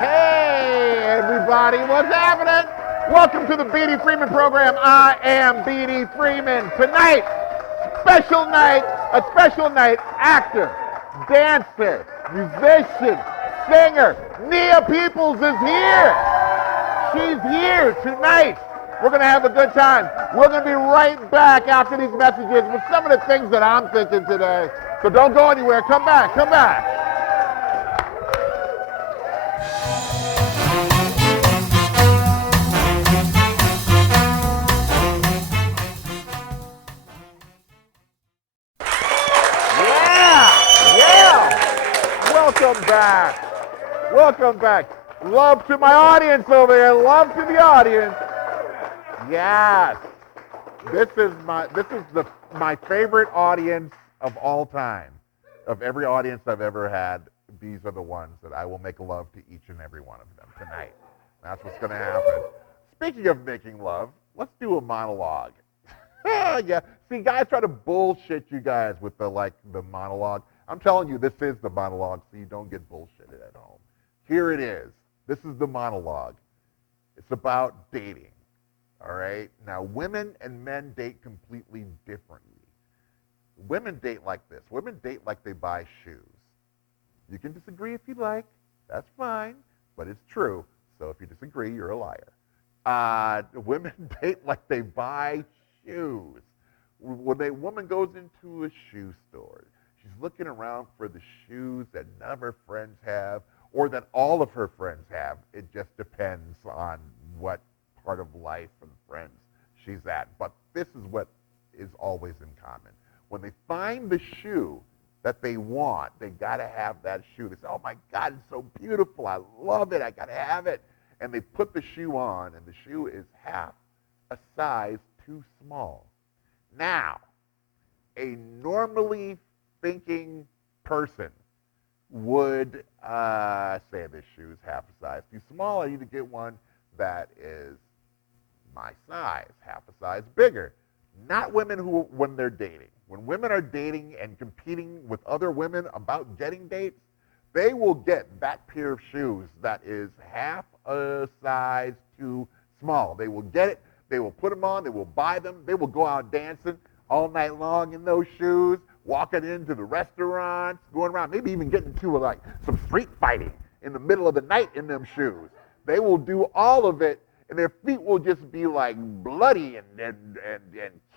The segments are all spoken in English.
Hey, everybody, what's happening? Welcome to the B.D. Freeman program. I am B.D. Freeman. Tonight, a special night, actor, dancer, musician, singer, NIA Peeples is here. She's here tonight. We're going to have a good time. We're going to be right back after these messages with some of the things that I'm thinking today. So don't go anywhere. Come back. Welcome back. Love to my audience over here. Love to the audience. Yes. This is my favorite audience of all time. Of every audience I've ever had, these are the ones that I will make love to each and every one of them tonight. That's what's going to happen. Speaking of making love, let's do a monologue. Yeah. See, guys try to bullshit you guys with the monologue. I'm telling you, this is the monologue, so you don't get bullshitted at home. Here it is. This is the monologue. It's about dating. All right? Now, women and men date completely differently. Women date like this. Women date like they buy shoes. You can disagree if you like. That's fine, but it's true. So if you disagree, you're a liar. Women date like they buy shoes. When a woman goes into a shoe store, she's looking around for the shoes that none of her friends have or that all of her friends have. It just depends on what part of life and friends she's at. But this is what is always in common. When they find the shoe that they want, they got to have that shoe. They say, oh, my God, it's so beautiful. I love it. I got to have it. And they put the shoe on, and the shoe is half a size too small. Now, a normally thinking person would say this shoe is half a size too small. I need to get one that is my size, half a size bigger. Not women who, when they're dating. When women are dating and competing with other women about getting dates, they will get that pair of shoes that is half a size too small. They will get it. They will put them on. They will buy them. They will go out dancing all night long in those shoes, walking into the restaurants, going around, maybe even getting into some street fighting in the middle of the night in them shoes. They will do all of it, and their feet will just be like bloody and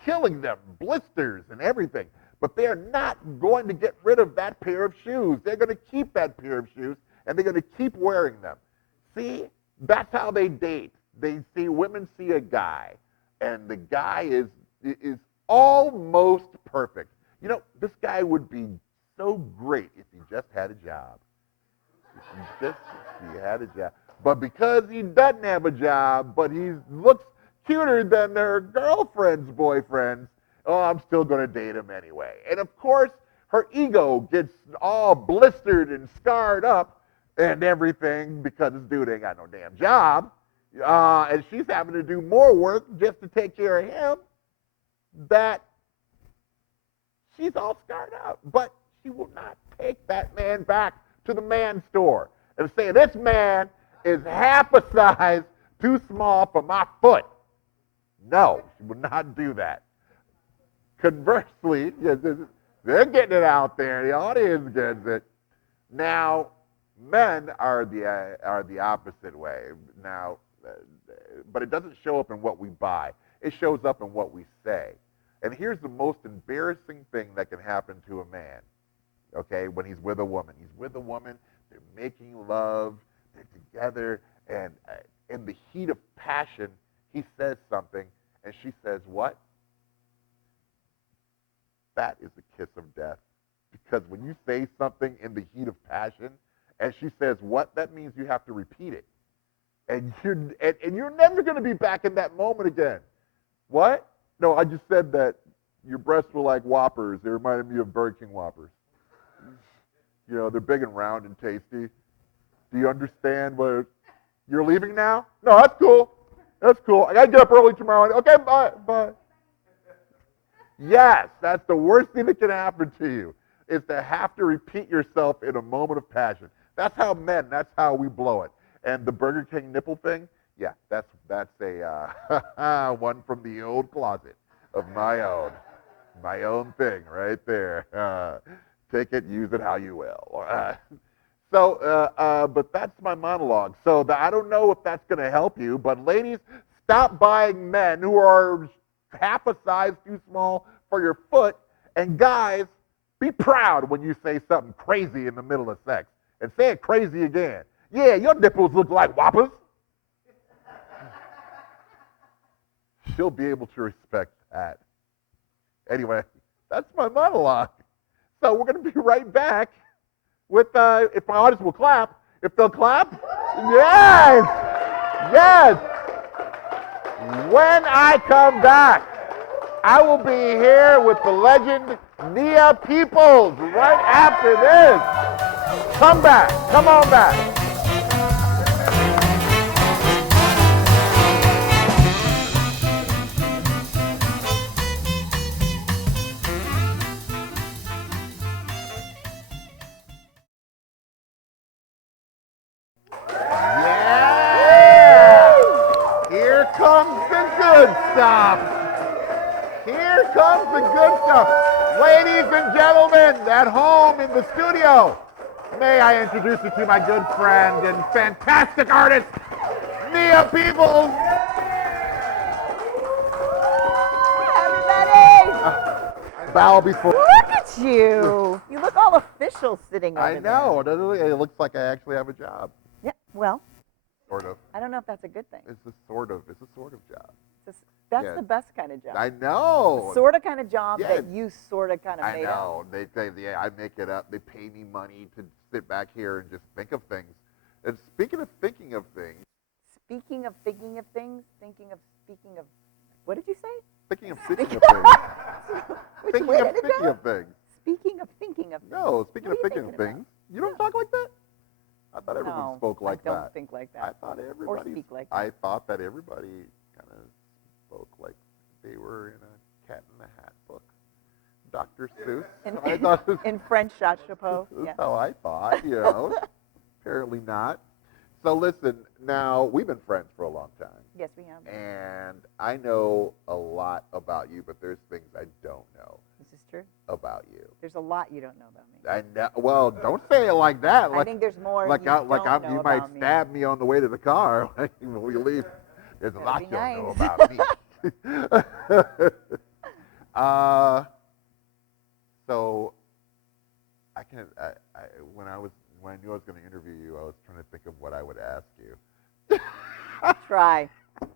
killing them, blisters and everything. But they're not going to get rid of that pair of shoes. They're going to keep that pair of shoes, and they're going to keep wearing them. See, that's how they date. Women see a guy, and the guy is almost perfect. You know, this guy would be so great if he just had a job. If he had a job. But because he doesn't have a job, but he looks cuter than their girlfriend's boyfriends, oh, I'm still going to date him anyway. And of course, her ego gets all blistered and scarred up and everything because this dude ain't got no damn job. And she's having to do more work just to take care of him, that she's all scarred up. But she will not take that man back to the man store and say, this man is half a size too small for my foot. No, she would not do that. Conversely, they're getting it out there. The audience gets it. Now, men are the opposite way. Now, but it doesn't show up in what we buy. It shows up in what we say. And here's the most embarrassing thing that can happen to a man, okay, when he's with a woman. He's with a woman, they're making love, they're together, and in the heat of passion, he says something, and she says, what? That is the kiss of death. Because when you say something in the heat of passion, and she says, what? That means you have to repeat it. And you're never going to be back in that moment again. What? No, I just said that your breasts were like Whoppers. They reminded me of Burger King Whoppers. You know, they're big and round and tasty. Do you understand what? You're leaving now? No, that's cool. That's cool. I got to get up early tomorrow. Okay, bye. Yes, that's the worst thing that can happen to you, is to have to repeat yourself in a moment of passion. That's how men, that's how we blow it. And the Burger King nipple thing, yeah, that's a one from the old closet of my own thing right there. Take it, use it how you will. But that's my monologue. So I don't know if that's going to help you, but ladies, stop buying men who are half a size too small for your foot, and guys, be proud when you say something crazy in the middle of sex, and say it crazy again. Yeah, your nipples look like whoppers. She'll be able to respect that. Anyway, that's my monologue. So we're going to be right back with, if my audience will clap. If they'll clap, yes, yes. When I come back, I will be here with the legend NIA Peeples right after this. Come back. Come on back. Yeah! Here comes the good stuff. Here comes the good stuff. Ladies and gentlemen at home in the studio, may I introduce you to my good friend and fantastic artist, NIA Peeples. Everybody! Bow before. Look at you. You look all official sitting over I know. It looks like I actually have a job. Yeah, well. Sort of. I don't know if that's a good thing. It's a sort of job. That's the best kind of job. I know. The sort of kind of job that you sort of kind of made up. I know. They say, yeah, I make it up. They pay me money to sit back here and just think of things. And speaking of thinking of things. Speaking of thinking of things, what did you say? Speaking of thinking of things. Speaking of thinking of things. Speaking of thinking of things. No, speaking of thinking of things. You don't talk like that? I thought everyone spoke like that. I don't think like that. I thought everybody. Or speak like that. I thought that everybody kind of spoke like they were in a Cat in the Hat book. Dr. Seuss. In French chapeau. That's how I thought, Apparently not. So listen, now we've been friends for a long time. Yes, we have. And I know a lot about you, but there's things I don't know. This is true. About you. There's a lot you don't know about me. I know. Well, don't say it like that. I think there's more. You might stab me on the way to the car when we leave. There's a lot you don't know about me. So when I knew I was going to interview you, I was trying to think of what I would ask you. Try.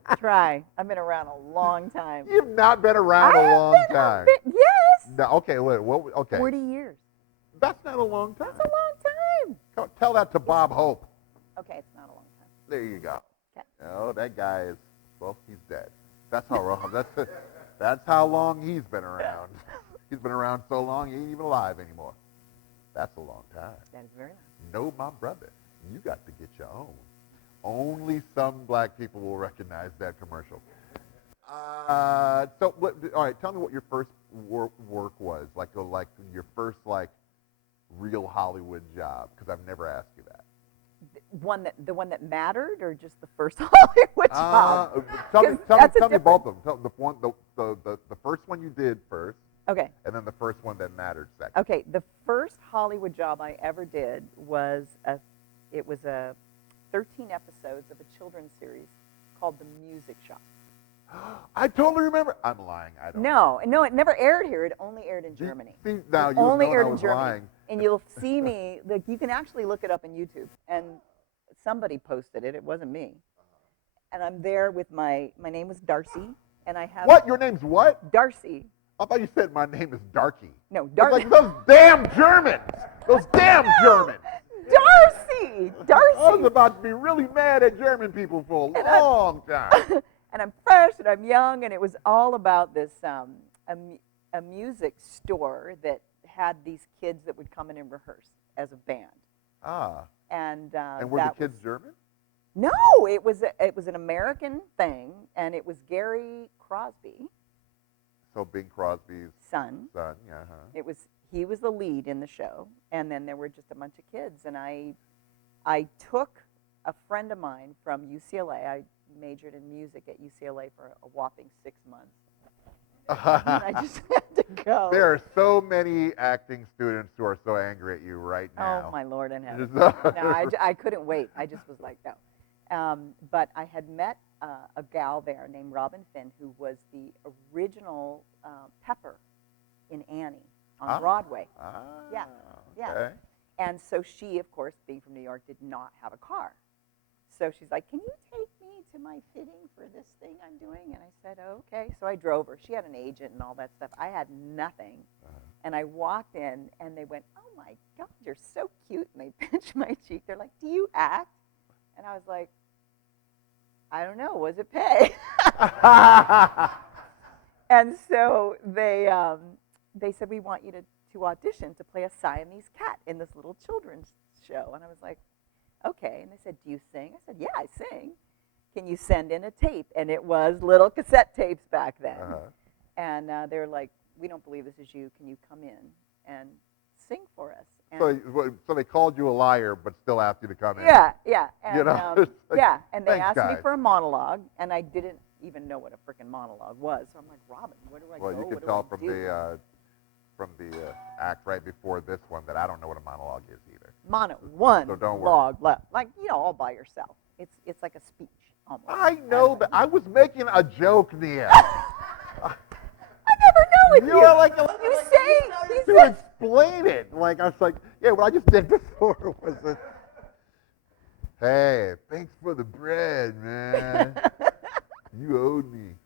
I've been around a long time. You've not been around a long time. Yes. No, okay, okay. 40 years. That's not a long time. That's a long time. Tell that to Bob Hope. Okay, it's not a long time. There you go. Okay. Oh, that guy is, he's dead. That's how long. That's how long he's been around. He's been around so long he ain't even alive anymore. That's a long time. That is very long. No, my brother, you got to get your own. Only some black people will recognize that commercial. All right, tell me what your first work was, like your first real Hollywood job, because I've never asked you that. The one that mattered, or just the first Hollywood job? Tell me both of them. The first one you did first. Okay. And then the first one that mattered second. Okay, the first Hollywood job I ever did was 13 episodes of a children's series called The Music Shop. I totally remember. I'm lying. I don't. No, it never aired here. It only aired in Germany. See, now you only know aired I was in Germany. lying. And you'll see me. You can actually look it up on YouTube. And somebody posted it. It wasn't me. And I'm there with my name was Darcy, and I have. What? Your name's what? Darcy. I thought you said my name is Darky. No, Darcy. Like those damn Germans. Those damn Germans. Darcy. I was about to be really mad at German people for a long time. And I'm fresh and I'm young, and it was all about this a music store that had these kids that would come in and rehearse as a band. Ah. And were the kids German? No, it was an American thing, and it was Gary Crosby. So Bing Crosby's son. Yeah. He was the lead in the show, and then there were just a bunch of kids, and I took a friend of mine from UCLA. I majored in music at UCLA for a whopping 6 months. And I just had to go. There are so many acting students who are so angry at you right now. Oh, my Lord in heaven. No, I couldn't wait. I just was like, no. But I had met a gal there named Robin Finn, who was the original Pepper in Annie on Broadway. Yeah. Okay. And so she, of course, being from New York, did not have a car. So she's like, can you take me to my fitting for this thing I'm doing? And I said, okay. So I drove her. She had an agent and all that stuff. I had nothing. And I walked in, and they went, oh, my God, you're so cute. And they pinched my cheek. They're like, do you act? And I was like, I don't know. Was it pay? And so they said, we want you to audition to play a Siamese cat in this little children's show. And I was like, okay. And they said, do you sing? I said, yeah, I sing. Can you send in a tape? And it was little cassette tapes back then. And they were like, we don't believe this is you. Can you come in and sing for us? And So they called you a liar, but still asked you to come in. Yeah, yeah. And, like, yeah, and they thanks, asked me guys. for a monologue, and I didn't even know what a freaking monologue was. So I'm like, Robin, where do I go? Well, you can What do tell I do? from the act right before this one that I don't know what a monologue is either. One So don't worry. log left, like all by yourself. It's like a speech almost. I know that. I was making a joke, Nia. I never know with you. You're like, You say to explain it. Like, I was like, yeah, what I just did before was this. Hey, thanks for the bread, man. You owed me.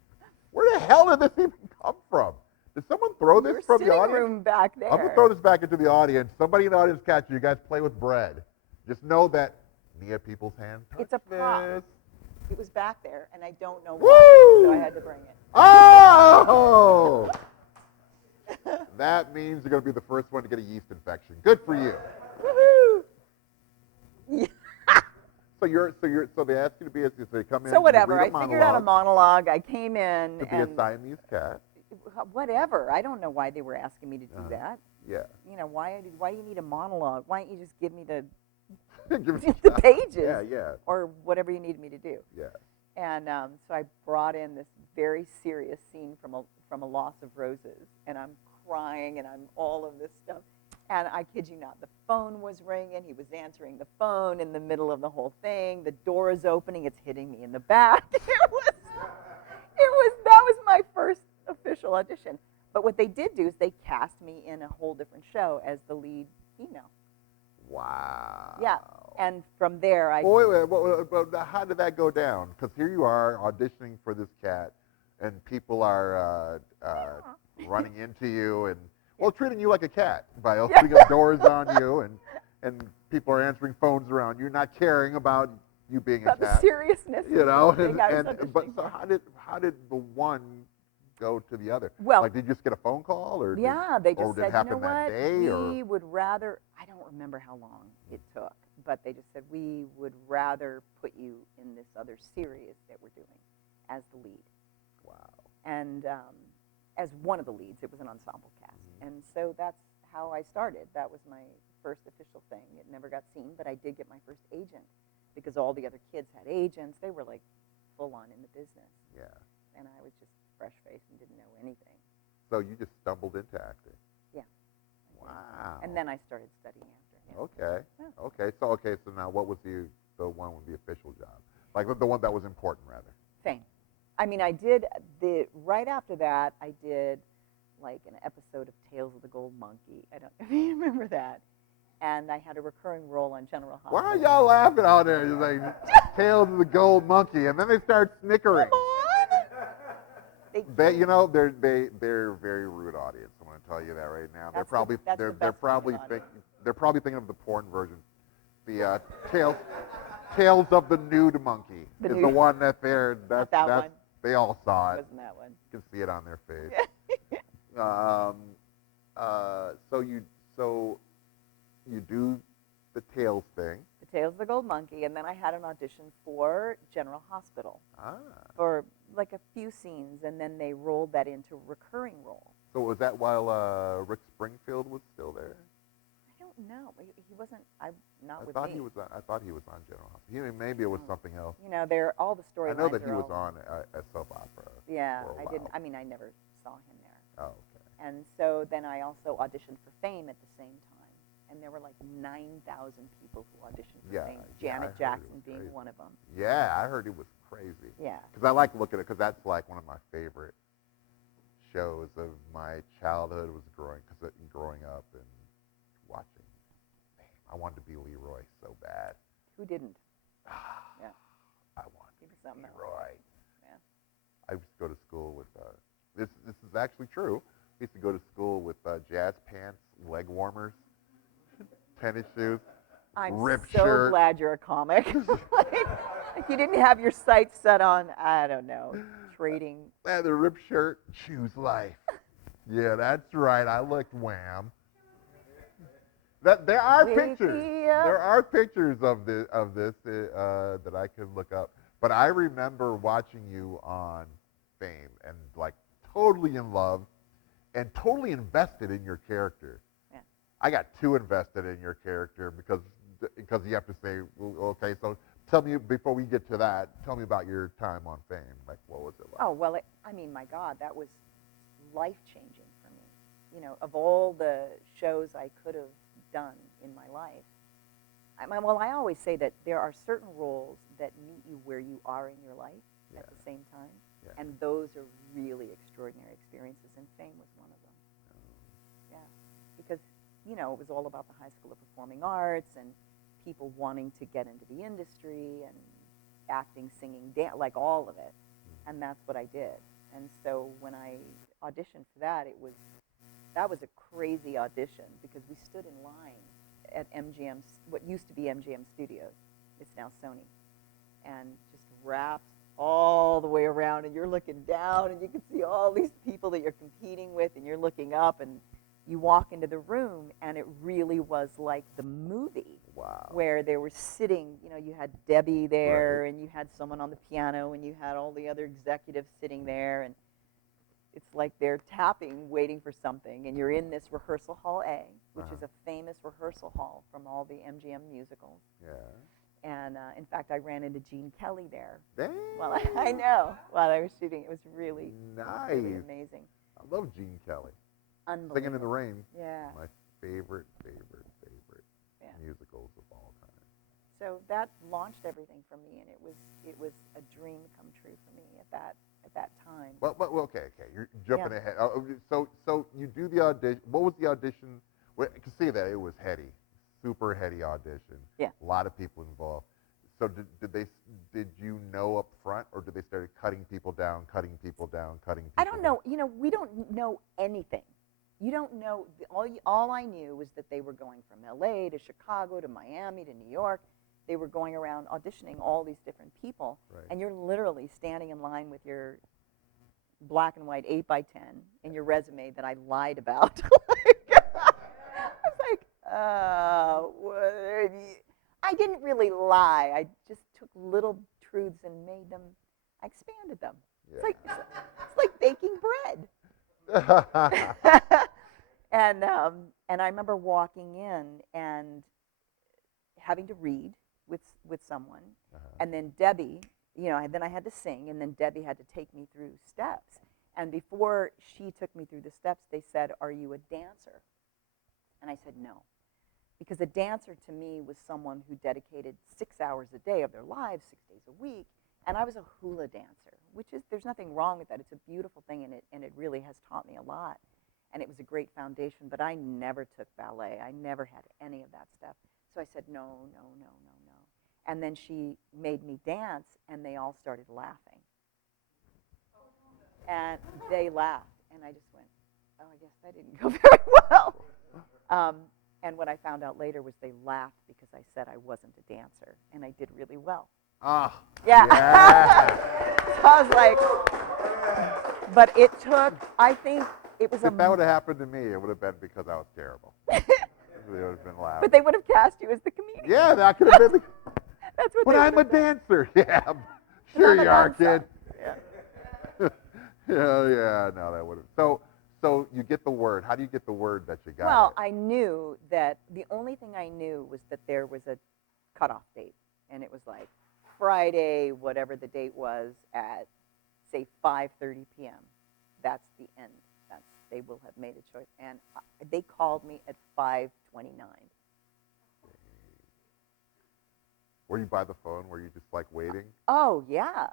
Where the hell did this even come from? Did someone throw this from the sitting audience? room back there. I'm going to throw this back into the audience. Somebody in the audience catch you. You guys play with bread. Just know that Nia People's hand touched It's a prop. this. It was back there, and I don't know Woo! why, so I had to bring it. Oh! That means you're going to be the first one to get a yeast infection. Good for you. Woohoo! Yeah. So they ask you to be so they come in. So whatever. You read I figured out a monologue. I came in to be and a Siamese cat. whatever. I don't know why they were asking me to do that. Yeah. You know, why do you need a monologue? Why don't you just give me the Give it the a shot. pages? Yeah. Or whatever you needed me to do. Yeah. And so I brought in this very serious scene from a loss of roses, and I'm crying, and I'm all of this stuff. And I kid you not, the phone was ringing. He was answering the phone in the middle of the whole thing. The door is opening. It's hitting me in the back. That was my first official audition. But what they did do is they cast me in a whole different show as the lead female. Wow. Yeah. And from there, I... Wait, how did that go down? Because here you are auditioning for this cat, and people are running into you and, treating you like a cat by opening up doors on you, and people are answering phones around you, not caring about you being a cat. the seriousness. You know, but so how did the one go to the other? Well, like, did you just get a phone call, or they just or did said, it happen you know that what, day, we would rather, I don't remember how long it took, but they just said, we would rather put you in this other series that we're doing as the lead. Wow. And as one of the leads, it was an ensemble cast. And so that's how I started. That was my first official thing. It never got seen, but I did get my first agent because all the other kids had agents. They were like full on in the business. Yeah. And I was just fresh-faced and didn't know anything. So you just stumbled into acting. Yeah. Wow. And then I started studying after. Yeah. Okay. Yeah. Okay. So now, what was the one with the official job? Like the one that was important, rather. Fame. I mean, I did right after that. I did like an episode of Tales of the Gold Monkey. I don't know if you remember that. And I had a recurring role on General Hospital. Why are y'all laughing out there? You're like, Tales of the Gold Monkey, and then they start snickering. Come on. They're very rude audience. I'm going to tell you that right now. They're probably thinking of the porn version. The Tales of the Nude Monkey is the one that they're that one. They all saw it. Wasn't that one? You can see it on their face. So you do the Tales thing. The Tales of the Gold Monkey, and then I had an audition for General Hospital for like a few scenes, and then they rolled that into a recurring role. So was that while Rick Springfield was still there? I don't don't know. He wasn't. Not I with thought me. he was. I thought he was on General Hospital. Maybe it was something else. You know, all the storylines. I know that are he was all, on a soap opera. Yeah, for a I while. didn't. I mean, I never saw him there. Oh, okay. And so then I also auditioned for Fame at the same time, and there were like 9,000 people who auditioned for Fame. Janet Jackson being one of them. Yeah, I heard it was crazy. Yeah. Because I like looking at it, because that's like one of my favorite shows of my childhood was growing up and watching Fame. I wanted to be Leroy so bad. Who didn't? Yeah. I wanted to be something Leroy. Yeah. I used to go to school with this is actually true. I used to go to school with jazz pants, leg warmers, tennis shoes, I'm ripped so shirt. glad you're a comic. like you didn't have your sights set on, I don't know, trading. The ripped shirt, choose life. Yeah, that's right. I looked Wham. There are pictures. There are pictures of this that I can look up. But I remember watching you on Fame and like totally in love and totally invested in your character. Yeah. I got too invested in your character because you have to say, well, okay, so tell me, before we get to that, tell me about your time on Fame. Like, what was it like? Oh, well, I mean, my God, that was life-changing for me. You know, of all the shows I could have done in my life, I always say that there are certain roles that meet you where you are in your life at the same time. Yeah. And those are really extraordinary experiences, and Fame was one of them. Yeah, because, you know, it was all about the High School of Performing Arts and people wanting to get into the industry and acting, singing, like all of it. And that's what I did. And so when I auditioned for that, that was a crazy audition because we stood in line at MGM, what used to be MGM Studios. It's now Sony. And just wrapped all the way around, and you're looking down, and you can see all these people that you're competing with, and you're looking up, and you walk into the room, and it really was like the movie. Wow. Where they were sitting, you know, you had Debbie there, and you had someone on the piano, and you had all the other executives sitting there, and it's like they're tapping, waiting for something, and you're in this rehearsal hall A, which is a famous rehearsal hall from all the MGM musicals. Yeah. And in fact, I ran into Gene Kelly there. Damn. Well, I know. While I was shooting, it was really, nice. really amazing. I love Gene Kelly. Unbelievable. Singing in the Rain. Yeah. My favorite musicals of all time. So that launched everything for me, and it was a dream come true for me at that time. Well, okay. You're jumping ahead. So you do the audition. What was the audition? Well, I can see that it was heady, super heady audition. Yeah. A lot of people involved. So did you know up front, or did they start cutting people down? I don't know. You know, we don't know anything. You don't know. All I knew was that they were going from L.A. to Chicago to Miami to New York. They were going around auditioning all these different people, and you're literally standing in line with your black and white 8x10 and your resume that I lied about. I was like, I didn't really lie. I just took little truths and made them, I expanded them. Yeah. It's like baking bread. And I remember walking in and having to read with someone, and then Debbie, you know, then I had to sing, and then Debbie had to take me through steps. And before she took me through the steps, they said, "Are you a dancer?" And I said, "No," because a dancer to me was someone who dedicated 6 hours a day of their lives, 6 days a week. And I was a hula dancer, there's nothing wrong with that. It's a beautiful thing, and it really has taught me a lot. And it was a great foundation, but I never took ballet. I never had any of that stuff. So I said, no. And then she made me dance, and they all started laughing. And they laughed, and I just went, oh, I guess that didn't go very well. And what I found out later was they laughed because I said I wasn't a dancer, and I did really well. Ah. Yeah. Yeah. So I was like, but it took, I think it was if that would have happened to me, it would have been because I was terrible. It would have been laughing. But they would have cast you as the comedian. Yeah, that could have been That's what but I'm a dancer. Yeah. Sure you are, kid. Yeah. Yeah, no, that would have. So you get the word. How do you get the word that you got Well, it? I knew that the only thing I knew was that there was a cutoff date, and it was like Friday, whatever the date was, at say 5:30 p.m. That's the end. They will have made a choice, and they called me at 5:29. Were you by the phone? Were you just like waiting? Oh yeah,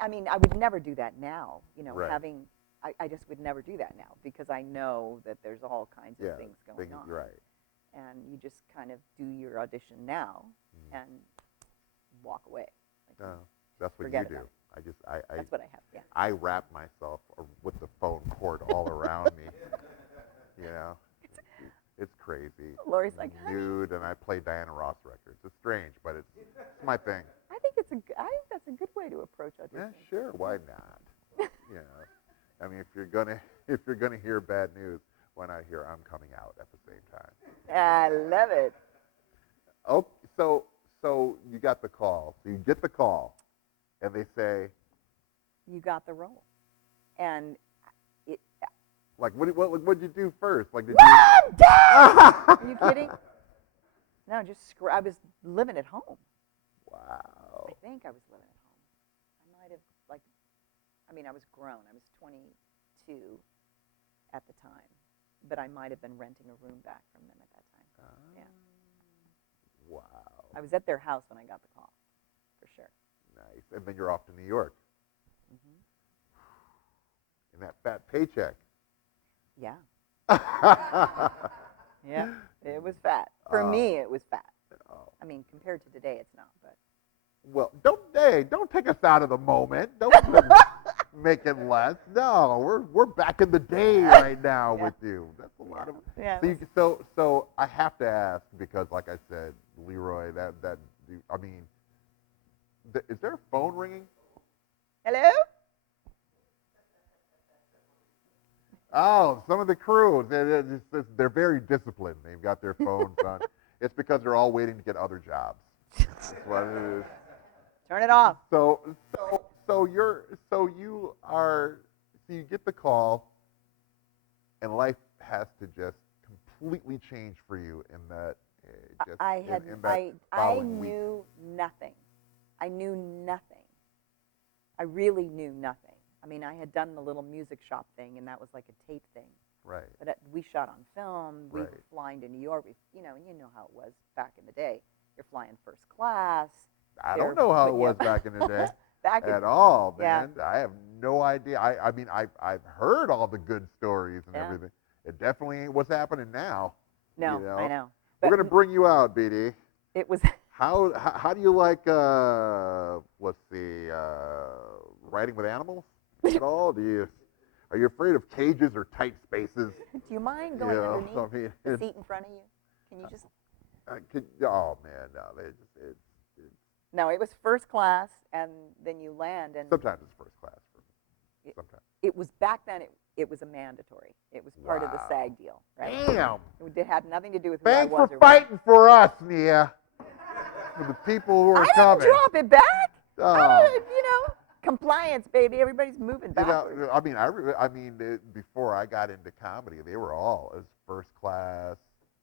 I mean, I would never do that now. Right. I just would never do that now because I know that there's all kinds of things going on. Right. And you just kind of do your audition now and walk away. No, that's what you forget do. about it. That's what I have. Yeah. I wrap myself with the phone cord all around me. It's crazy. Lori's like, nude, and I play Diana Ross records. It's strange, but it's my thing. I think that's a good way to approach auditions. Yeah, sure. Why not? I mean, if you're gonna hear bad news, why not hear I'm coming out at the same time? I love it. Oh, so you got the call. So you get the call, and they say, you got the role, and it. Like, what'd you do first? Like, did Are you kidding? No, I was living at home. Wow. I think I was living at home. I might have, I was grown. I was 22 at the time, but I might have been renting a room back from them at that time. Yeah. Wow. I was at their house when I got the call, for sure. Nice. And then you're off to New York. Mm-hmm. And that fat paycheck. Yeah. Yeah, it was fat. For me, it was fat. Oh. I mean, compared to today, it's not, but. Well, don't take us out of the moment. Don't make it less. No, we're back in the day right now with you. That's a lot of. Yeah. So I have to ask because, like I said, Leroy, is there a phone ringing? Hello? Oh, some of the crew, they're very disciplined. They've got their phones on. It's because they're all waiting to get other jobs. That's what it is. Turn it off. So you get the call, and life has to just completely change for you in that. I knew nothing. I knew nothing. I really knew nothing. I mean, I had done the little music shop thing, and that was like a tape thing. Right. But we shot on film. We Right. were flying to New York. You know how it was back in the day. You're flying first class. I don't know how it was back in the day at all, man. Yeah. I have no idea. I mean, I've heard all the good stories and everything. It definitely ain't what's happening now. No, I know. We're gonna bring you out, BD. It was. How do you like writing with animals at all? Are you afraid of cages or tight spaces? Do you mind going underneath the seat in front of you? Can you just? Oh man, no. It's No, it was first class, and then you land, and sometimes it's first class for me. Sometimes. It was back then. It was a mandatory. It was part of the SAG deal, right? Damn. It had nothing to do with who Thanks I was. for fighting for us, Nia. For the people who are coming. I didn't drop it back. Oh. Compliance, baby. Everybody's moving back. Before I got into comedy, they were all as first class,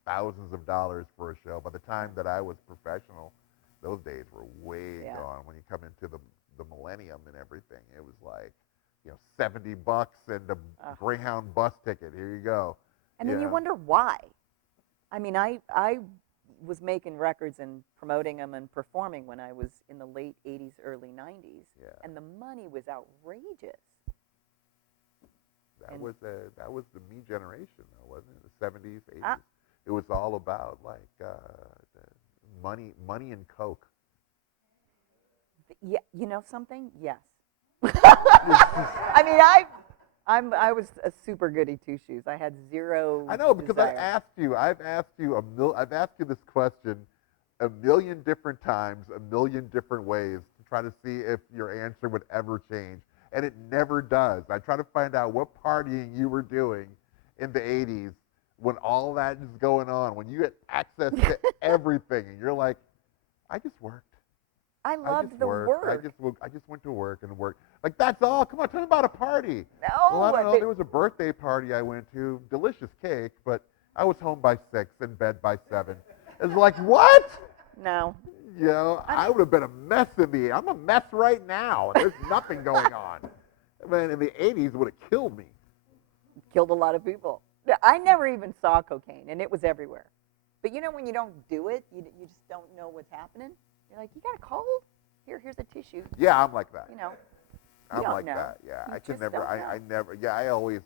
thousands of dollars for a show. By the time that I was professional, those days were way gone. When you come into the millennium and everything, it was like, $70 and a Greyhound bus ticket. Here you go. And then you wonder why. I mean, I was making records and promoting them and performing when I was in the late 80s, early 90s. Yeah. And the money was outrageous. That was the me generation, though, wasn't it? The 70s, 80s. It was all about money and coke. Yeah, you know something? Yes. I mean, I was a super goody two shoes. I had zero. I know because desire. I've asked you this question a million different times, a million different ways to try to see if your answer would ever change, and it never does. I try to find out what partying you were doing in the 80s when all that is going on, when you had access to everything, and you're like, I just worked. I loved the worked. work. I just went to work and worked. Like, that's all. Come on, tell me about a party. No, Well, I don't know. There was a birthday party I went to. Delicious cake, but I was home by 6, in bed by 7. It's like, what? No. You know, I would have been a mess in the. I'm a mess right now. There's nothing going on. Man, in the 80s, it would have killed me. Killed a lot of people. I never even saw cocaine, and it was everywhere. But you know, when you don't do it, you just don't know what's happening. You're like, you got a cold? Here's a tissue. Yeah, I'm like that. You know. I'm like know. that. Yeah, You I can just never. don't I know. never. Yeah, I always.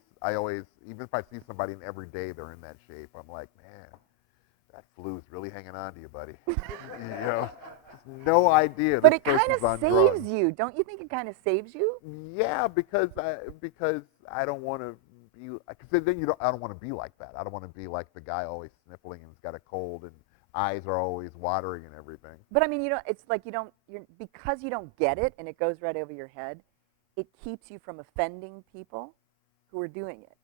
Even if I see somebody and every day they're in that shape, I'm like, man, that flu's really hanging on to you, buddy. You know, just no idea. But this it kind person's on of saves drugs. you, don't you think? It kind of saves you. Yeah, because I don't want to be. Because then I don't want to be like that. I don't want to be like the guy always sniffling and has got a cold and eyes are always watering and everything. But I mean, it's like because you don't get it and it goes right over your head. It keeps you from offending people who are doing it.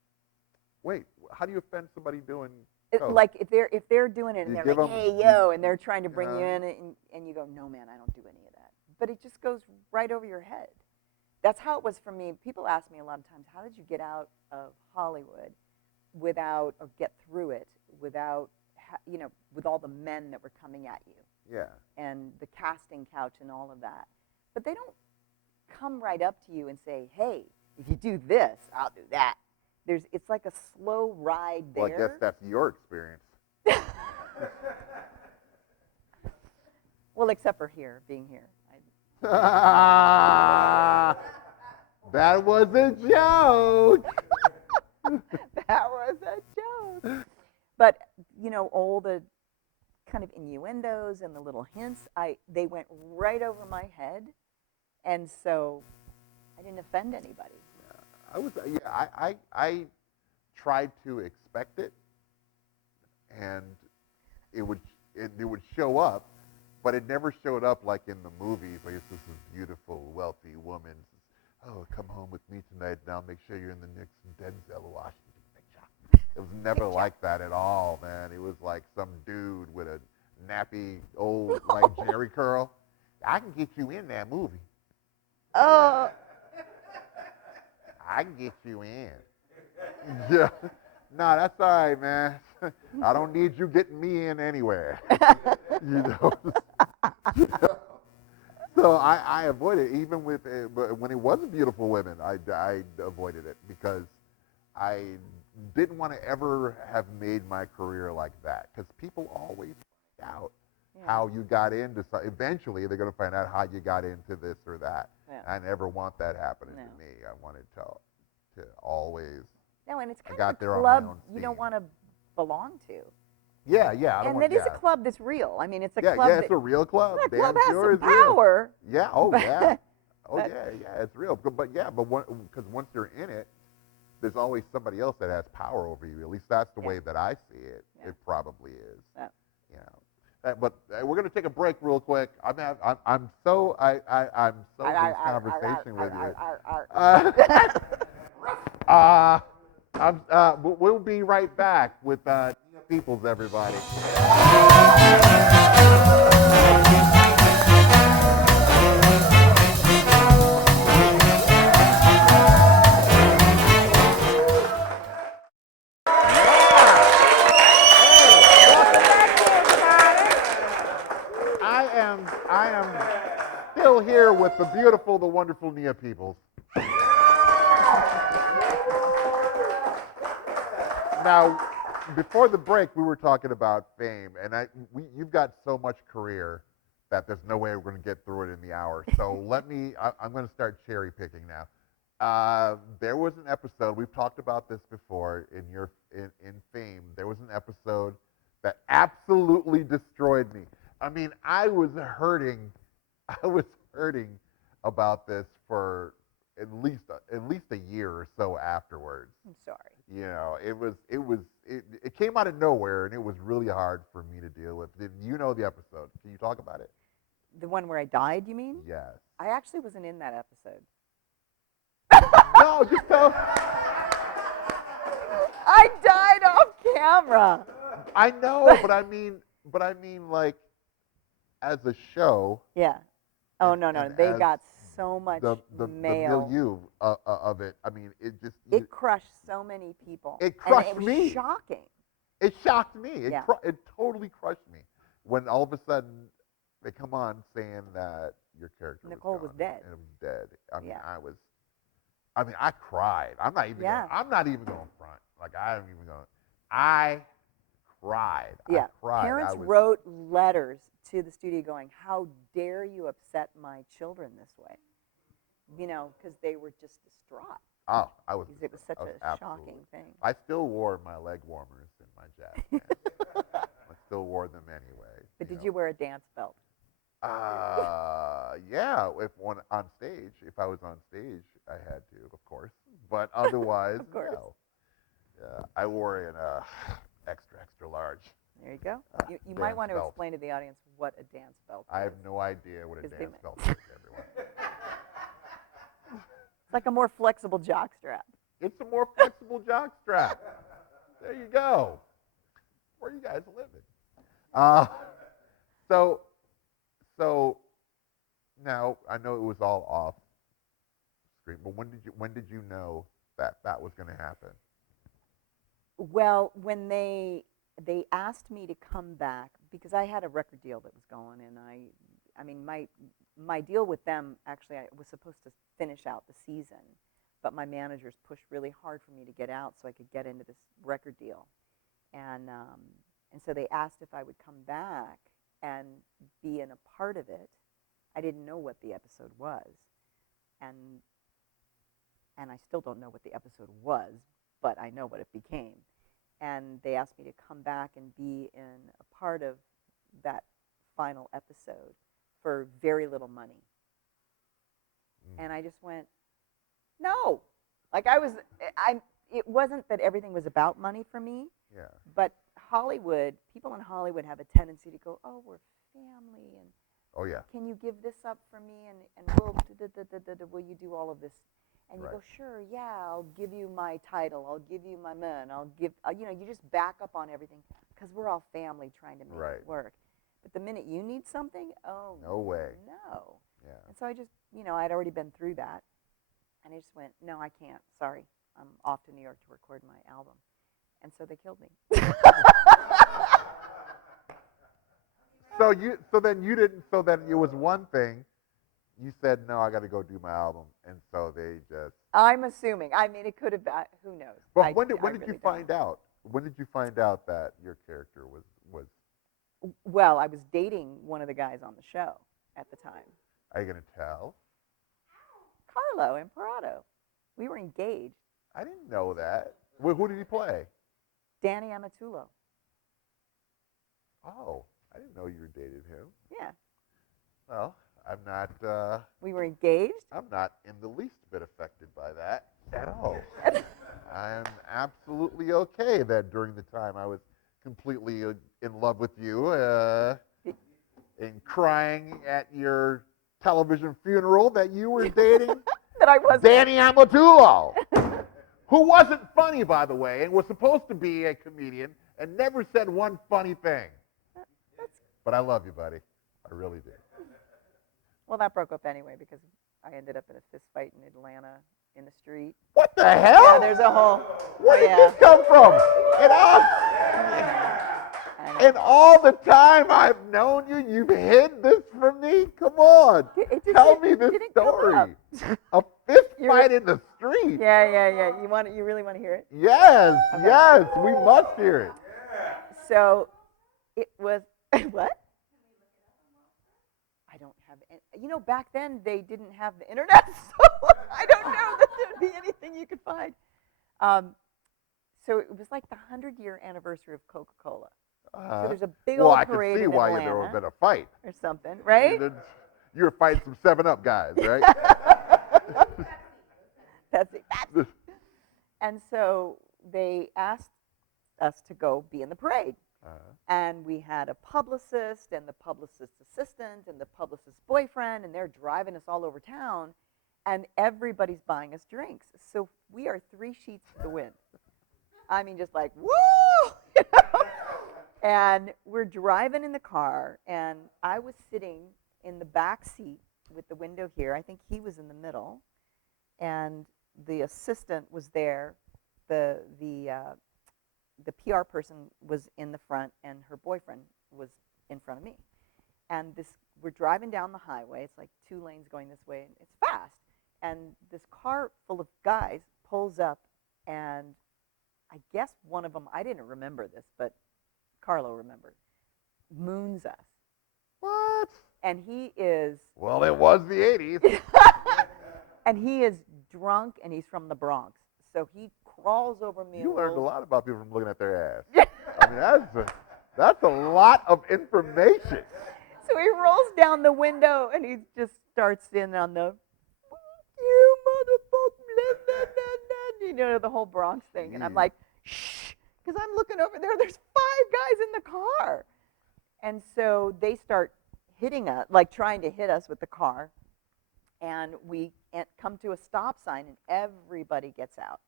Wait, how do you offend somebody doing? Like if they're doing it and they're like, hey yo, and they're trying to bring you in, and you go, no man, I don't do any of that. But it just goes right over your head. That's how it was for me. People ask me a lot of times, how did you get out of Hollywood or get through it without, with all the men that were coming at you? Yeah. And the casting couch and all of that. But they don't come right up to you and say, hey, if you do this, I'll do that. It's like a slow ride there. Well, I guess that's your experience. Well, except for being here. That was a joke. That was a joke. But, all the kind of innuendos and the little hints, they went right over my head. And so I didn't offend anybody. I tried to expect it, and it would show up, but it never showed up like in the movies. Like, it's this beautiful, wealthy woman. Oh, come home with me tonight, and I'll make sure you're in the next Denzel Washington picture. It was never like that at all, man. It was like some dude with a nappy old like Jerry curl. I can get you in that movie. Oh. I can get you in. Yeah. No, that's all right, man. I don't need you getting me in anywhere. So I avoided it. Even when it wasn't beautiful women, I avoided it because I didn't want to ever have made my career like that. Because people always find out how you got into something. Eventually, they're going to find out how you got into this or that. Yeah. I never want that happening to me. I wanted to always. No, and it's kind of a club you don't want to belong to. Yeah. And it is a club that's real. I mean, it's a club. Yeah, it's a real club. That club has some power. Real. Yeah. Oh, yeah. It's real. But because once you're in it, there's always somebody else that has power over you. At least that's the way that I see it. Yeah. It probably is. Yeah. But we're going to take a break real quick. I'm so in this conversation with you. We'll be right back with NIA Peoples, everybody. I am still here with the beautiful, the wonderful NIA Peoples. Now, before the break, we were talking about fame, and you've got so much career that there's no way we're going to get through it in the hour. So I'm going to start cherry picking now. There was an episode, we've talked about this before in Fame. There was an episode that absolutely destroyed me. I mean, I was hurting about this for at least a year or so afterwards. I'm sorry. It came out of nowhere, and it was really hard for me to deal with. Did you know the episode? Can you talk about it? The one where I died, you mean? Yes. I actually wasn't in that episode. No, just tell. I died off camera. I know, but I mean, like, as a show. Yeah. Oh, and, no, and they as got so much the mail. milieu of it. I mean, it just It crushed so many people. it And crushed it was me. shocking. It shocked me. Yeah. It totally crushed me when all of a sudden they come on saying that your character Nicole was gone dead. and it was dead. I mean, Yeah. I cried. I'm not even. Yeah. I'm not even going front. Like I'm even going. I cried. Yeah. I cried. Parents wrote letters to the studio going, "How dare you upset my children this way?" You know, because they were just distraught. Oh, I was. Because it was such a shocking thing. I still wore my leg warmers in my jazz band. I still wore them anyway. But did you wear a dance belt? Yeah. On stage, if I was on stage, I had to, of course. But otherwise, Of course. no. Yeah, I wore an extra large. There you go. You might want to explain to the audience what a dance belt is. I have no idea what a dance belt is, everyone. It's like a more flexible jock strap. It's a more flexible jock strap. There you go. Where are you guys living? So now I know it was all off screen, but when did you know that was going to happen? Well, when they asked me to come back because I had a record deal that was going, and I mean my deal with them actually I was supposed to finish out the season, but my managers pushed really hard for me to get out so I could get into this record deal, and so they asked if I would come back and be in a part of it. I didn't know what the episode was, and I still don't know what the episode was, but I know what it became. And they asked me to come back and be in a part of that final episode for very little money. And I just went, no. Like it wasn't that everything was about money for me. Yeah. But people in Hollywood have a tendency to go, oh, we're family, and oh yeah, can you give this up for me, and will you do all of this? And you go, sure, yeah, I'll give you my title, I'll give you my man, I'll give, you just back up on everything because we're all family trying to make it work. But the minute you need something, oh, no way. No. Yeah. And so I just, I'd already been through that, and I just went, no, I can't, sorry, I'm off to New York to record my album. And so they killed me. So then it was one thing. You said, no, I got to go do my album. And so they just. I'm assuming. I mean, it could have been, who knows? But when did you find out? When did you find out that your character was. Well, I was dating one of the guys on the show at the time. Are you going to tell? Carlo Imparato. We were engaged. I didn't know that. Who did he play? Danny Amatullo. Oh, I didn't know you dated him. Yeah. Well, I'm not. We were engaged. I'm not in the least bit affected by that at all. I'm absolutely okay that during the time I was completely in love with you and crying at your television funeral that you were dating that I wasn't. Danny Amatullo, who wasn't funny, by the way, and was supposed to be a comedian and never said one funny thing. But I love you, buddy. I really do. Well, that broke up anyway because I ended up in a fist fight in Atlanta in the street. What the hell? Yeah, there's a whole. Where did this come from? In all the time I've known you, you've hid this from me? Come on. Tell me this story. A fist fight in the street. Yeah. You really want to hear it? Yes, okay. Yes, we must hear it. So it was, what? I don't have, back then they didn't have the internet, so I don't know that there'd be anything you could find. So it was like the 100-year anniversary of Coca-Cola. So there's a big old parade in Atlanta. Well, I can see why there would have been a fight. Or something, right? You were fighting some 7-Up guys, right? Pepsi. And so they asked us to go be in the parade. And we had a publicist and the publicist's assistant and the publicist's boyfriend, and they're driving us all over town, and everybody's buying us drinks. So we are 3 sheets to the wind. I mean, just like, woo! And we're driving in the car, and I was sitting in the back seat with the window here. I think he was in the middle, and the assistant was there. The PR person was in the front, and her boyfriend was in front of me. And we're driving down the highway. It's like 2 lanes going this way, and it's fast. And this car full of guys pulls up, and I guess one of them, I didn't remember this, but Carlo remembered, moons us. What? And he is... Well, it was the 80s. And he is drunk, and he's from the Bronx. So he crawls over me. You learned a lot about people from looking at their ass. I mean, that's a lot of information. So he rolls down the window, and he just starts in on the, you motherfucker, you know, the whole Bronx thing. And I'm like, shh, because I'm looking over there. There's 5 guys in the car. And so they start hitting us, like trying to hit us with the car. And we come to a stop sign, and everybody gets out.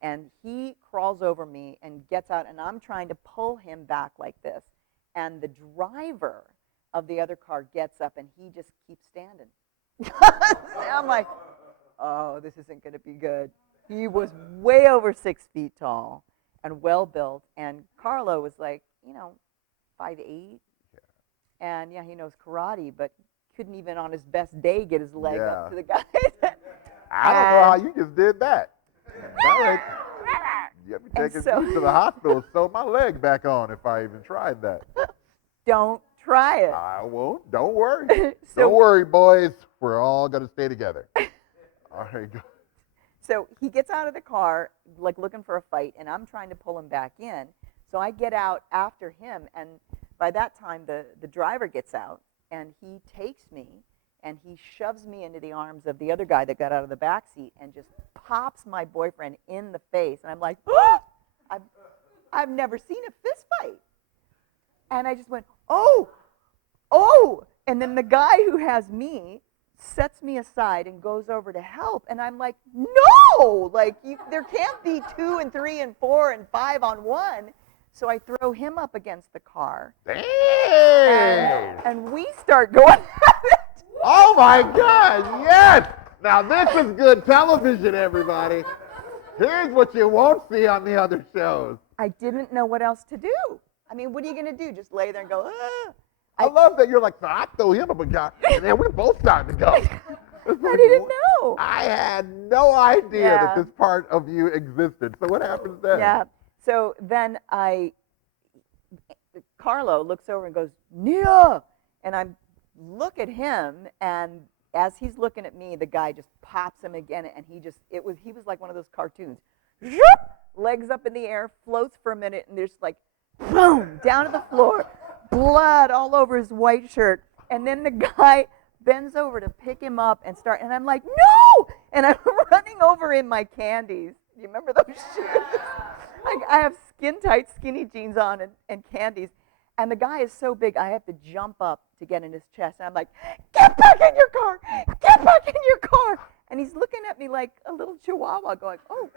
And he crawls over me and gets out, and I'm trying to pull him back like this. And the driver of the other car gets up, and he just keeps standing. I'm like, oh, this isn't going to be good. He was way over 6 feet tall and well-built, and Carlo was like, 5'8". Yeah. And, yeah, he knows karate, but couldn't even on his best day get his leg up to the guys. I don't know how you just did that. You have me taking me to the hospital, sew my leg back on if I even tried that. Don't try it. I won't. Don't worry. Don't worry, boys. We're all going to stay together. All right, go. So he gets out of the car, like looking for a fight, and I'm trying to pull him back in. So I get out after him, and by that time the driver gets out, and he takes me, and he shoves me into the arms of the other guy that got out of the back seat and just pops my boyfriend in the face. And I'm like, oh! I've never seen a fist fight. And I just went, oh! And then the guy who has me sets me aside and goes over to help. And I'm like, no! Like, there can't be 2 and 3 and 4 and 5 on one. So I throw him up against the car. Dang! And we start going at it. Oh my God, yes! Now this is good television, everybody. Here's what you won't see on the other shows. I didn't know what else to do. I mean, what are you going to do? Just lay there and go, ah. I love that you're like, so I throw him up a guy, and then we both started to go. I didn't know. I had no idea that this part of you existed. So what happens then? Yeah. So then Carlo looks over and goes, Nia! And I look at him, and as he's looking at me, the guy just pops him again, and he was like one of those cartoons. Legs up in the air, floats for a minute, and there's like, boom, down to the floor, blood all over his white shirt. And then the guy bends over to pick him up and I'm like, no! And I'm running over in my candies. Do you remember those shoes? I have skin-tight, skinny jeans on and candies. And the guy is so big, I have to jump up to get in his chest. And I'm like, get back in your car! Get back in your car! And he's looking at me like a little chihuahua going, oh.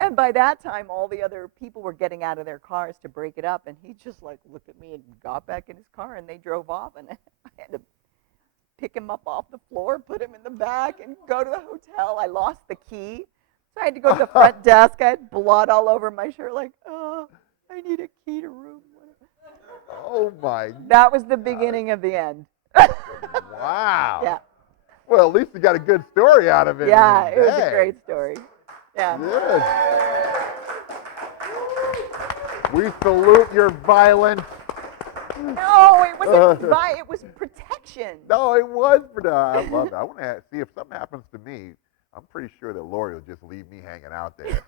And by that time, all the other people were getting out of their cars to break it up. And he just like looked at me and got back in his car, and they drove off. And I had to pick him up off the floor, put him in the back, and go to the hotel. I lost the key. So I had to go to the front desk. I had blood all over my shirt, like, oh, I need a key to room. Oh, my. That was the beginning of the end. Wow. Yeah. Well, at least you got a good story out of it. Yeah, it was a great story. Yeah. Yes. We salute your violence. No, it wasn't it was protection. No, it was I love it. I want to see if something happens to me. I'm pretty sure that Lori will just leave me hanging out there.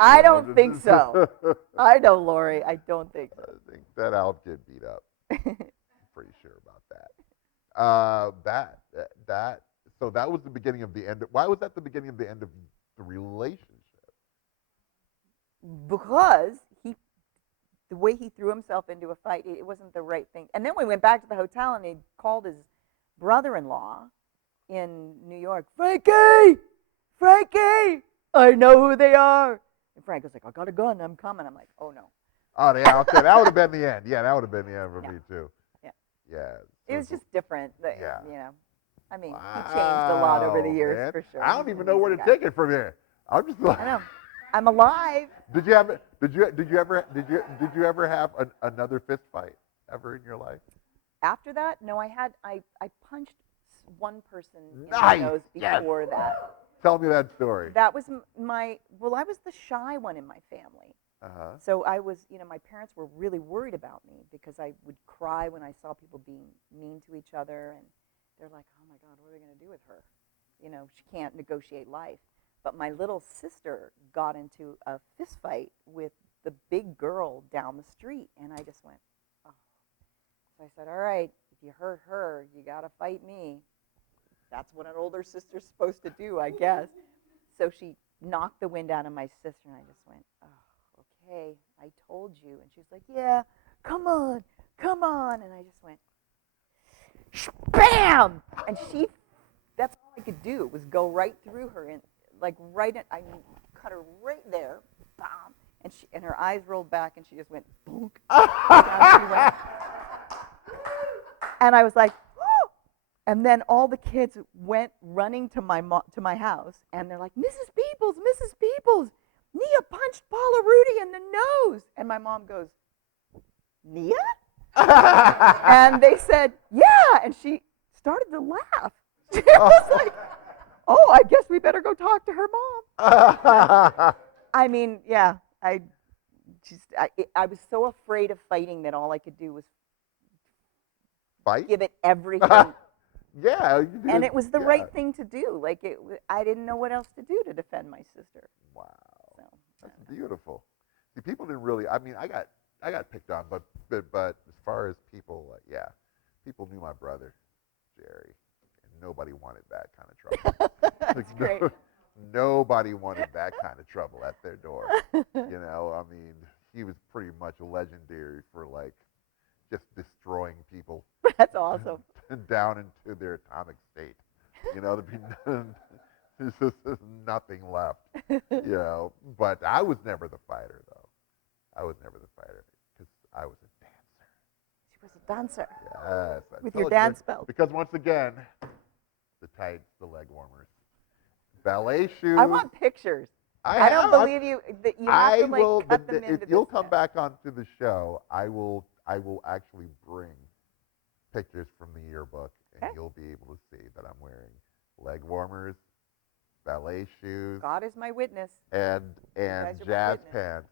I don't think so. I know, Lori. I don't think so. I think that I'll get beat up. I'm pretty sure about that. So that was the beginning of the end. Why was that the beginning of the end of the relationship? Because the way he threw himself into a fight, it wasn't the right thing. And then we went back to the hotel, and he called his brother-in-law in New York. Frankie, I know who they are. And Frank was like, I got a gun, I'm coming. I'm like, oh no. Oh yeah, okay, that would have been the end. Yeah, that would have been the end for me too. Yeah. Yeah. It was just different. Yeah. You know, I mean, he changed a lot over the years, man. for sure. I don't He's even an know where to amazing guy. take it from here. I'm just like. I know. I'm alive. Did you ever have another fist fight ever in your life? After that, no, I punched one person in Nice. the nose Yes. before that. Tell me that story. That was I was the shy one in my family. Uh-huh. So I was, my parents were really worried about me because I would cry when I saw people being mean to each other. And they're like, oh, my God, what are they going to do with her? She can't negotiate life. But my little sister got into a fist fight with the big girl down the street. And I just went, oh. So I said, all right, if you hurt her, you got to fight me. That's what an older sister's supposed to do, I guess. So she knocked the wind out of my sister, and I just went, oh, okay, I told you. And she's like, yeah, come on. And I just went, bam! And that's all I could do was go right through her, and I cut her right there, bam! And her eyes rolled back, and she just went, boonk. Down she went. And I was like, oh! And then all the kids went running to my house, and they're like, Mrs. Peoples, Nia punched Paula Rudy in the nose. And my mom goes, Nia? And they said, yeah. And she started to laugh. She was like, oh, I guess we better go talk to her mom. I mean, yeah, I was so afraid of fighting that all I could do was Fight? give it everything. Yeah. And it was the right thing to do. I didn't know what else to do to defend my sister. Wow. So, That's beautiful. See, people didn't really. I mean, I got picked on, but as far as people, people knew my brother, Jerry, and nobody wanted that kind of trouble. That's great. Nobody wanted that kind of trouble at their door. I mean, he was pretty much legendary for just destroying people. That's awesome. Down into their atomic state. There's just nothing left. But I was never the fighter, though. I was never the fighter because I was a dancer. She was a dancer. Yes. With your dance belt. Because once again, the tights, the leg warmers, ballet shoes. I want pictures. I don't believe you. That you have to cut them into if you'll come back onto the show, I will actually bring pictures from the yearbook, and you'll be able to see that I'm wearing leg warmers, ballet shoes. God is my witness. And jazz pants,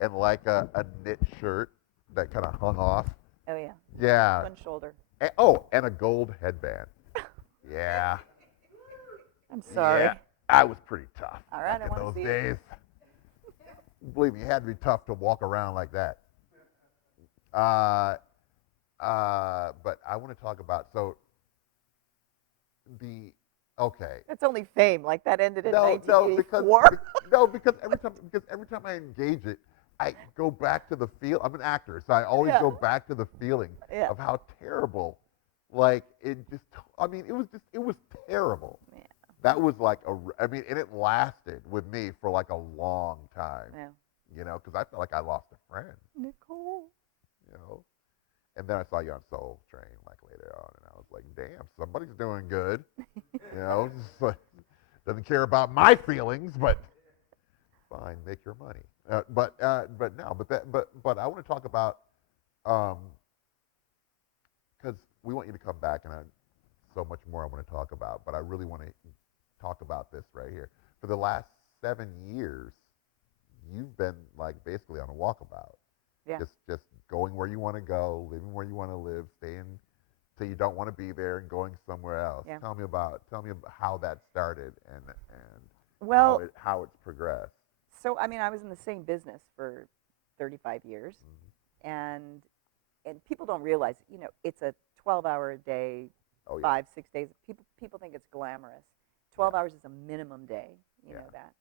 and a knit shirt that kind of hung off. Oh yeah. Yeah. One shoulder. And a gold headband. Yeah. I'm sorry. Yeah, I was pretty tough. All right, I want to see those days. Believe me, it had to be tough to walk around like that. But I want to talk about That's only fame. That ended in 1984. Because every time I engage it, I go back to the feel. I'm an actor, so I always go back to the feeling of how terrible. It was terrible. Yeah. That was and it lasted with me for a long time. Yeah. Because I felt like I lost a friend. Nicole. And then I saw you on Soul Train later on, and I was like, damn, somebody's doing good. Doesn't care about my feelings, but fine, make your money. But I want to talk about because we want you to come back, and so much more I want to talk about, but I really want to talk about this right here. For the last 7 years, you've been basically on a walkabout. Yeah. Just going where you want to go, living where you want to live, staying till you don't want to be there, and going somewhere else. Yeah. Tell me about how that started and how it's progressed. So I was in the same business for 35 years, and people don't realize, it's a 12-hour a day, 5, 6 days. People think it's glamorous. 12 hours is a minimum day. You know that,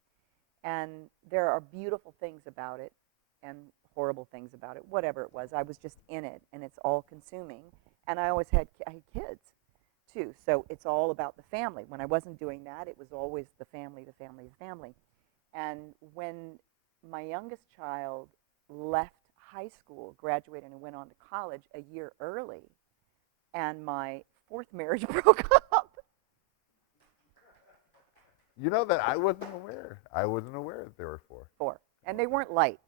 and there are beautiful things about it, and horrible things about it, whatever it was. I was just in it, and it's all consuming. And I always had kids, too. So it's all about the family. When I wasn't doing that, it was always the family. And when my youngest child left high school, graduated, and went on to college a year early, and my fourth marriage broke up. You know that I wasn't aware. I wasn't aware that there were 4. 4. And they weren't light.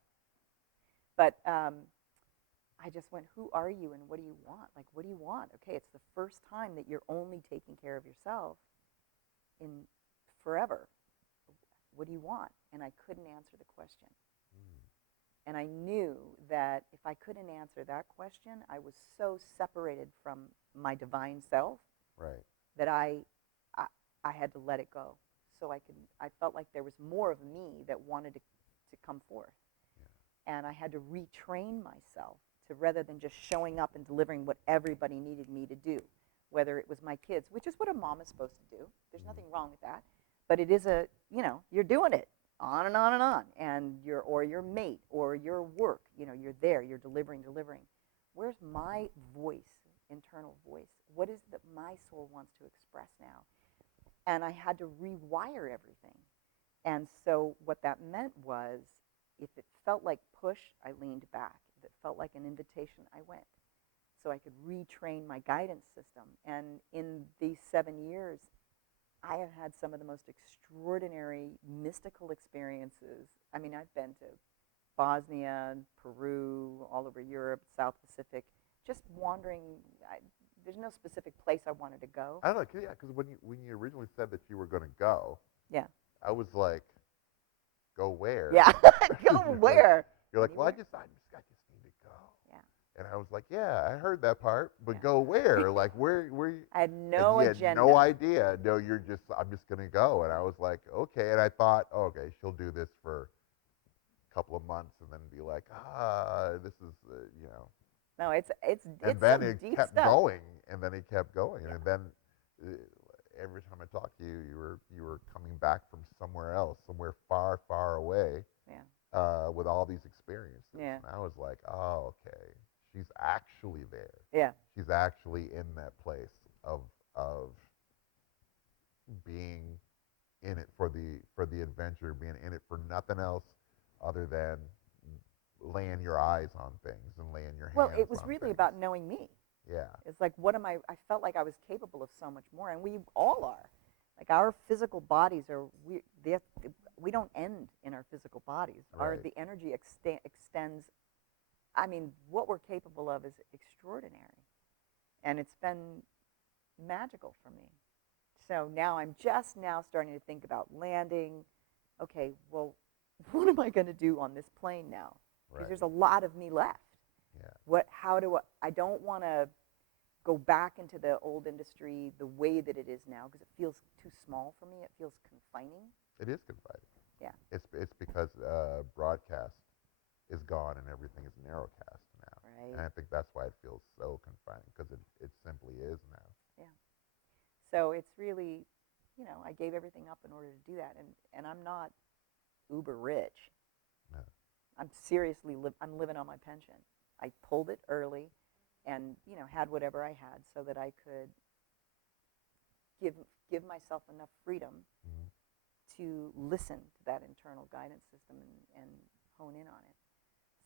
But I just went, who are you and what do you want? Like, what do you want? Okay, it's the first time that you're only taking care of yourself in forever. What do you want? And I couldn't answer the question. And I knew that if I couldn't answer that question, I was so separated from my divine self Right. that I had to let it go. So I felt like there was more of me that wanted to come forth. Yeah. And I had to retrain myself to, rather than just showing up and delivering what everybody needed me to do, whether it was my kids, which is what a mom is supposed to do. There's nothing wrong with that. But it is you're doing it on and on and on. And your mate or your work, you're there, you're delivering. Where's my voice, internal voice? What is it that my soul wants to express now? And I had to rewire everything. And so what that meant was, if it felt like push, I leaned back. If it felt like an invitation, I went. So I could retrain my guidance system. And in these 7 years, I have had some of the most extraordinary mystical experiences. I mean, I've been to Bosnia, Peru, all over Europe, South Pacific, just wandering. There's no specific place I wanted to go. I don't know, yeah, because when you originally said that you were going to go, yeah, I was like, go where? Yeah, go where? You're like, well, I just need to go. Yeah. And I was like, yeah, I heard that part, but go where? Like, where? I had no agenda. Had no idea. No, I'm just going to go. And I was like, okay. And I thought, oh, okay, she'll do this for a couple of months and then be like, this is, No, it's and then some it deep kept stuff. going, and then it kept going, Yeah. and then every time I talked to you, you were coming back from somewhere else, somewhere far, far away, with all these experiences. Yeah. And I was like, oh, okay, she's actually there. Yeah. She's actually in that place of being in it for the adventure, being in it for nothing else other than laying your eyes on things and laying your hands on things. Well, it was really about knowing me. Yeah. It's like, I felt like I was capable of so much more, and we all are. Like, our physical bodies we don't end in our physical bodies. Right. The energy extends. I mean, what we're capable of is extraordinary, and it's been magical for me. So now I'm just now starting to think about landing. Okay, well, what am I going to do on this plane now? Because Right. there's a lot of me left. Yeah. I don't want to go back into the old industry the way that it is now, because it feels too small for me. It feels confining. It is confining. Yeah. It's because broadcast is gone and everything is narrowcast now. Right. And I think that's why it feels so confining, because it simply is now. Yeah. So it's really, I gave everything up in order to do that, and I'm not uber rich. No. I'm living on my pension. I pulled it early, and had whatever I had so that I could give myself enough freedom Mm-hmm. to listen to that internal guidance system and hone in on it.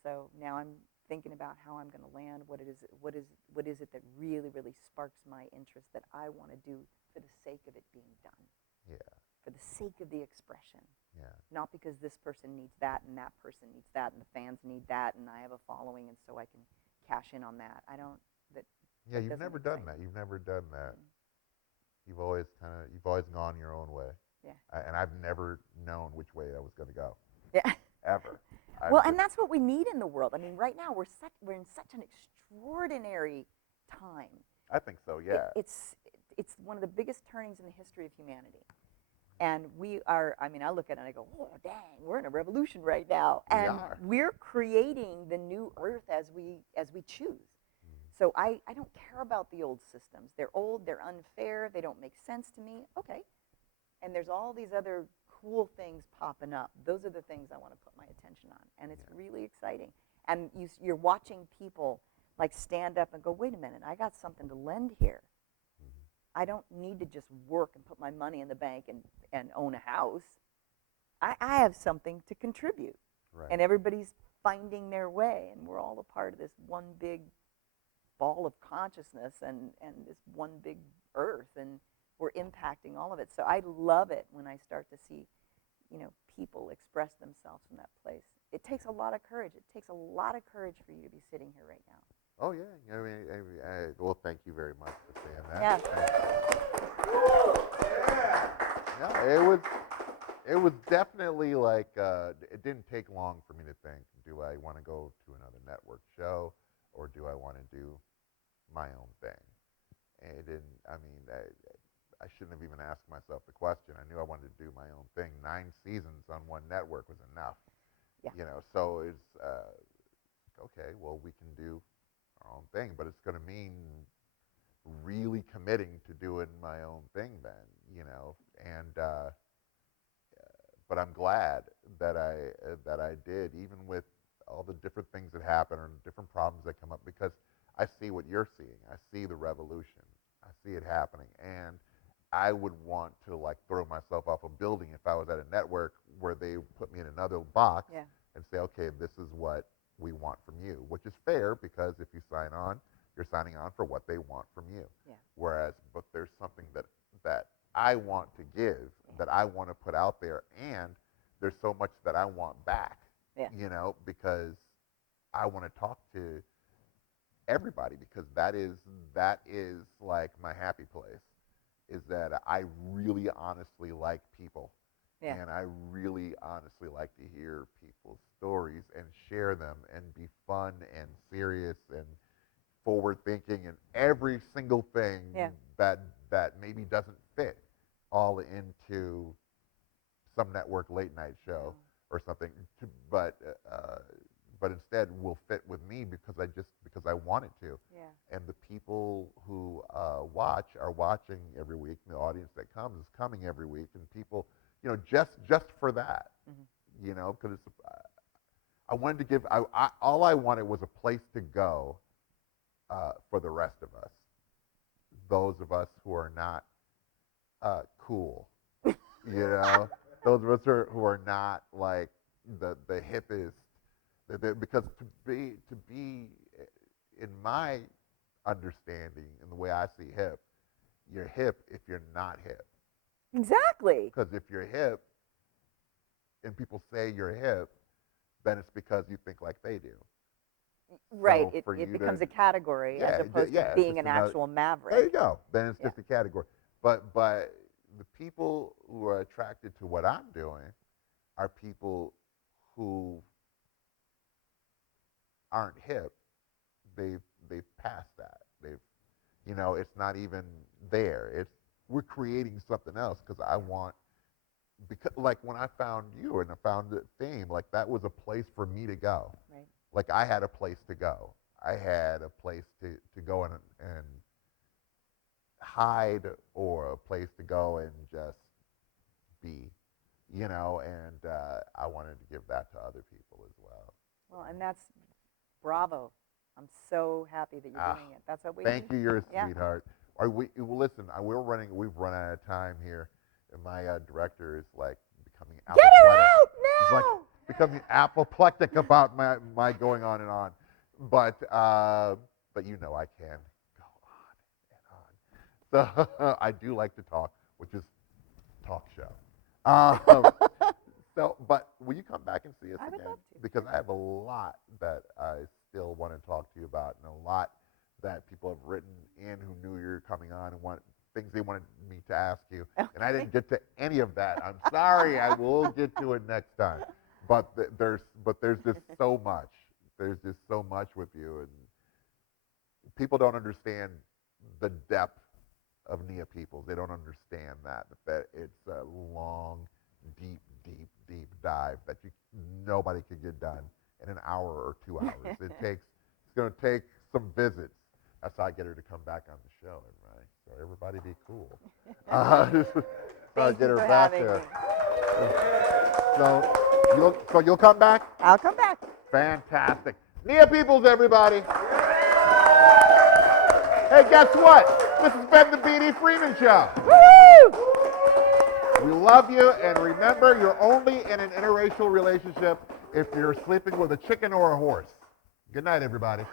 So now I'm thinking about how I'm going to land. What is it that really, really sparks my interest that I want to do for the sake of it being done? Yeah. For the sake of the expression. Yeah. Not because this person needs that and that person needs that and the fans need that and I have a following and so I can cash in on that. I don't. Yeah, you've never done that. You've never done that. Mm-hmm. You've always gone your own way. Yeah. And I've never known which way I was going to go. Yeah. Ever. Well, and that's what we need in the world. I mean, right now we're in such an extraordinary time. I think so. Yeah. It's one of the biggest turnings in the history of humanity. And we are, I mean, I look at it and I go, oh, dang, we're in a revolution right now. And we're creating the new earth as we choose. Mm-hmm. So I don't care about the old systems. They're old, they're unfair, they don't make sense to me. Okay. And there's all these other cool things popping up. Those are the things I want to put my attention on. And it's really exciting. And you're watching people like stand up and go, wait a minute, I got something to lend here. I don't need to just work and put my money in the bank and own a house. I have something to contribute. Right. And everybody's finding their way, and we're all a part of this one big ball of consciousness and this one big earth, and we're impacting all of it. So I love it when I start to see, people express themselves from that place. It takes a lot of courage. It takes a lot of courage for you to be sitting here right now. Oh yeah. Well, thank you very much for saying that. Yeah. Yeah. It was definitely like it didn't take long for me to think, do I want to go to another network show, or do I want to do my own thing? And it didn't. I mean, I shouldn't have even asked myself the question. I knew I wanted to do my own thing. 9 seasons on one network was enough. Yeah. So it's okay. Well, we can do our own thing, but it's going to mean really committing to doing my own thing then. And but I'm glad that I did, even with all the different things that happen or different problems that come up, because I see what you're seeing. I see the revolution. I see it happening, and I would want to like throw myself off a building if I was at a network where they put me in another box and say, okay, this is what we want from you, which is fair, because if you sign on, you're signing on for what they want from you. Yeah. Whereas, but there's something that I want to give, that I want to put out there, and there's so much that I want back, because I want to talk to everybody, because that is like my happy place, is that I really honestly like people. Yeah. And I really honestly like to hear people's stories and share them and be fun and serious and forward thinking and every single thing that maybe doesn't fit all into some network late night show or something, but instead will fit with me because I want it to. Yeah. And the people who watch are watching every week, and the audience that comes is coming every week, and people, just for that, because I wanted to give, all I wanted was a place to go for the rest of us, those of us who are not cool, those of us who are not like the hippest, because to be in my understanding, in the way I see hip, you're hip if you're not hip. Exactly. Because if you're hip and people say you're hip, then it's because you think like they do. Right. So it becomes a category as opposed to being an actual maverick. There you go. Then it's just a category. But the people who are attracted to what I'm doing are people who aren't hip. They've passed that. It's not even there. We're creating something else, because I want, because like when I found you and I found the theme, like that was a place for me to go. Right. Like I had a place to go. I had a place to go and hide, or a place to go and just be, and I wanted to give that to other people as well. Well, and that's bravo. I'm so happy that you're doing it. That's what we Thank need. you. You're a sweetheart. Listen, we've run out of time here, and my director is like becoming apoplectic. Get her out now! He's like becoming apoplectic about my going on and on. But I can go on and on. So I do like to talk, which is talk show. But will you come back and see us I again? would love to. Because I have a lot that I still want to talk to you about, and a lot that people have written in who knew you were coming on and want things they wanted me to ask you. Okay. And I didn't get to any of that. I'm sorry. I will get to it next time. But there's just so much. There's just so much with you, and people don't understand the depth of NIA Peoples. They don't understand that it's a long, deep dive that nobody could get done in an hour or 2 hours. It's going to take some visits. That's how I get her to come back on the show, right? So everybody be cool. So I get her back there. So you'll come back? I'll come back. Fantastic. NIA Peoples, everybody. Hey, guess what? This has been the B.D. Freeman Show. Woo-hoo! We love you, and remember, you're only in an interracial relationship if you're sleeping with a chicken or a horse. Good night, everybody.